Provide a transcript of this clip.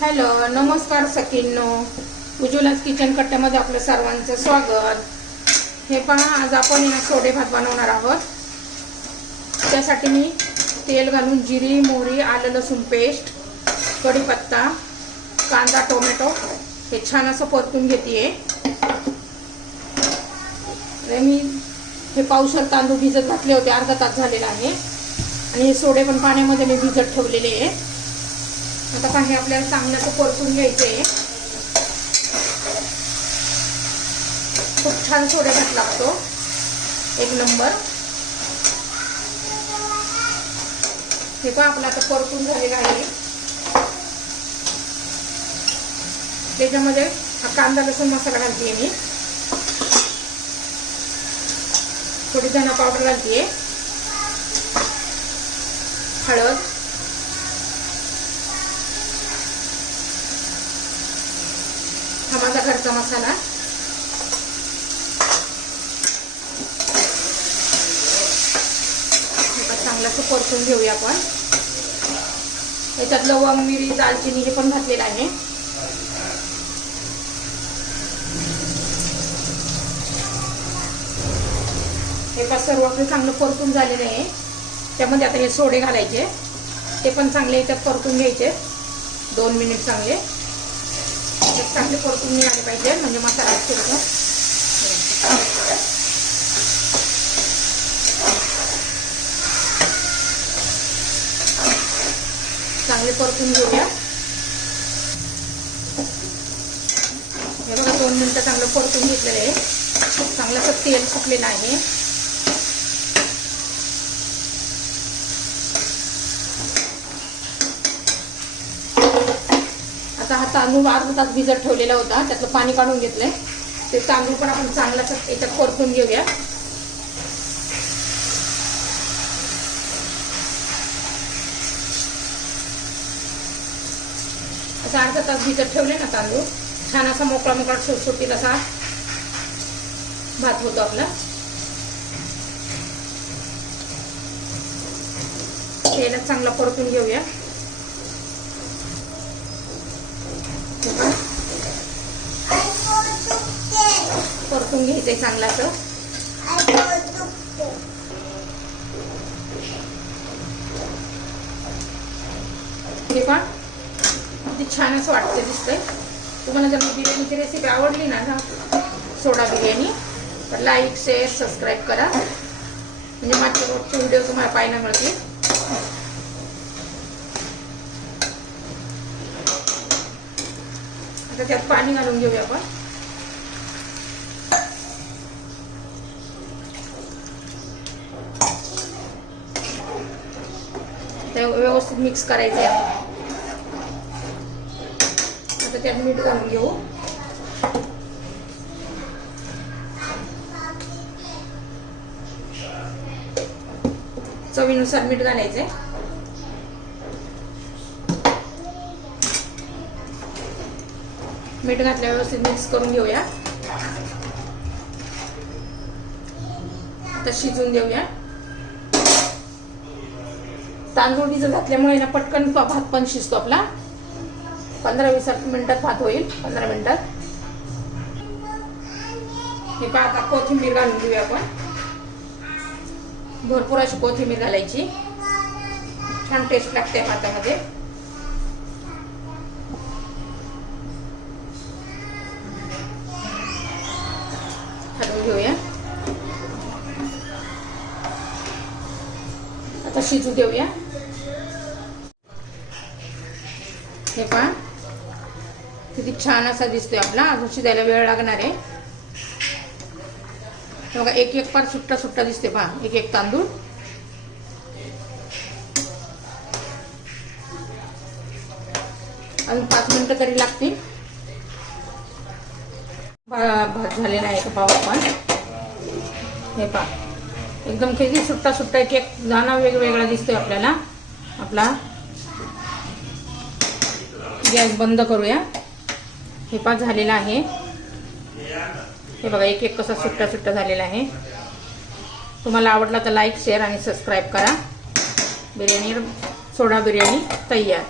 Hello नमस्कार सखींनो. उज्ज्वलाच kitchen कट्ट्यामध्ये आपलं सर्वांचं स्वागत. हे पहा आज आपण या सोडे भात बनवणार आहोत. त्यासाठी मी तेल घालून जिरी मोहरी आलं लसूण पेस्ट कढीपत्ता कांदा टोमॅटो हे छान असं परतून घेते मी हे पावसाळ तांदूळ भिजत घातले होते अर्धा तास झालेला आहे. आणि हे सोडे पण पाण्यामध्ये मी भिजत ठेवलेले आहे आता काही आपल्याला चांगलं असं परतून घ्यायचं आहे खूप छान सोडे भात लागतो एक नंबर. हे पण आपलं आता परतून झालेलं आहे. त्याच्यामध्ये हा कांदा लसूण मसाला घालते मी. थोडी धना पावडर घालते हळद हा माझा घरचा मसाला. चांगलाच परतून घेऊया आपण. याच्यात लवंग मिरी दालचिनी हे पण घातलेलं आहे. हे पण सर्व आपलं चांगलं परतून झालेलं आहे. त्यामध्ये आता हे सोडे घालायचे. ते पण चांगले याच्यात परतून घ्यायचे. दोन मिनिट चांगले. चांगले परतून मिळाले पाहिजे म्हणजे मसाला शिरतो चांगले परतून घेऊया. हे बघा दोन मिनिटं चांगलं परतून घेतलेलं आहे. चांगलं असं तेल सुटलेलं आहे आता हा तांदूळ अर्धा तास भिजत ठेवलेला होता. त्यातलं पाणी काढून घेतलंय. ते तांदूळ पण आपण चांगला याच्यात परतून घेऊया. असा अर्धा तास भिजत ठेवले ना तांदूळ. छान असा मोकळा मोकळा सुटसुटीत असा भात होतो आपला. तेलात चांगला परतून घेऊया. परतून घ्यायचंय चांगला असं हे पण किती छान असं वाटतं दिसतंय. तुम्हाला जर बिर्याणीची रेसिपी आवडली ना ना सोडा बिर्याणी तर लाईक शेअर सबस्क्राईब करा. म्हणजे माझे रोजचे व्हिडिओ तुम्हाला पाहायला मिळतील. आता त्यात पाणी घालून घेऊया आपण. आता व्यवस्थित मिक्स करायचं आहे आता त्यात मीठ घालून घेऊ. चवीनुसार मीठ घालायचंय. मीठ घातल्या व्यवस्थित मिक्स करून घेऊया. आता शिजून देऊया. तांदूळ भिजत घातल्यामुळे ना पटकन भात पण शिजतो आपला. पंधरा वीस मिनिटात भात होईल पंधरा मिनिटात. हे पहा आता कोथिंबीर घालून घेऊया आपण. भरपूर अशी कोथिंबीर घालायची. छान टेस्ट लागते भातामध्ये. हलवून घेऊया. आता शिजू देऊया. हे पहा. किती छान असा दिसतोय आपला. अजून शिजायला वेळ लागणार आहे. बघा एक एक पार सुट्टा सुट्टा दिसते पहा. एक एक तांदूळ. अजून पाच मिनिटं तरी लागतील. भात झालेला आहे का पाव आपण. हे पहा. एकदम किती सुट्टा सुट्टा एक एक दाणा वेगवेगळा दिसतोय आपल्याला. आपला गॅस बंद करूया. हे पाच झालेला आहे. हे बघा एक एक कसा सुट्टा सुट्टा झालेला आहे. तुम्हाला आवडला तर लाईक शेअर आणि सबस्क्राईब करा. बिर्याणी सोडा बिर्याणी तयार.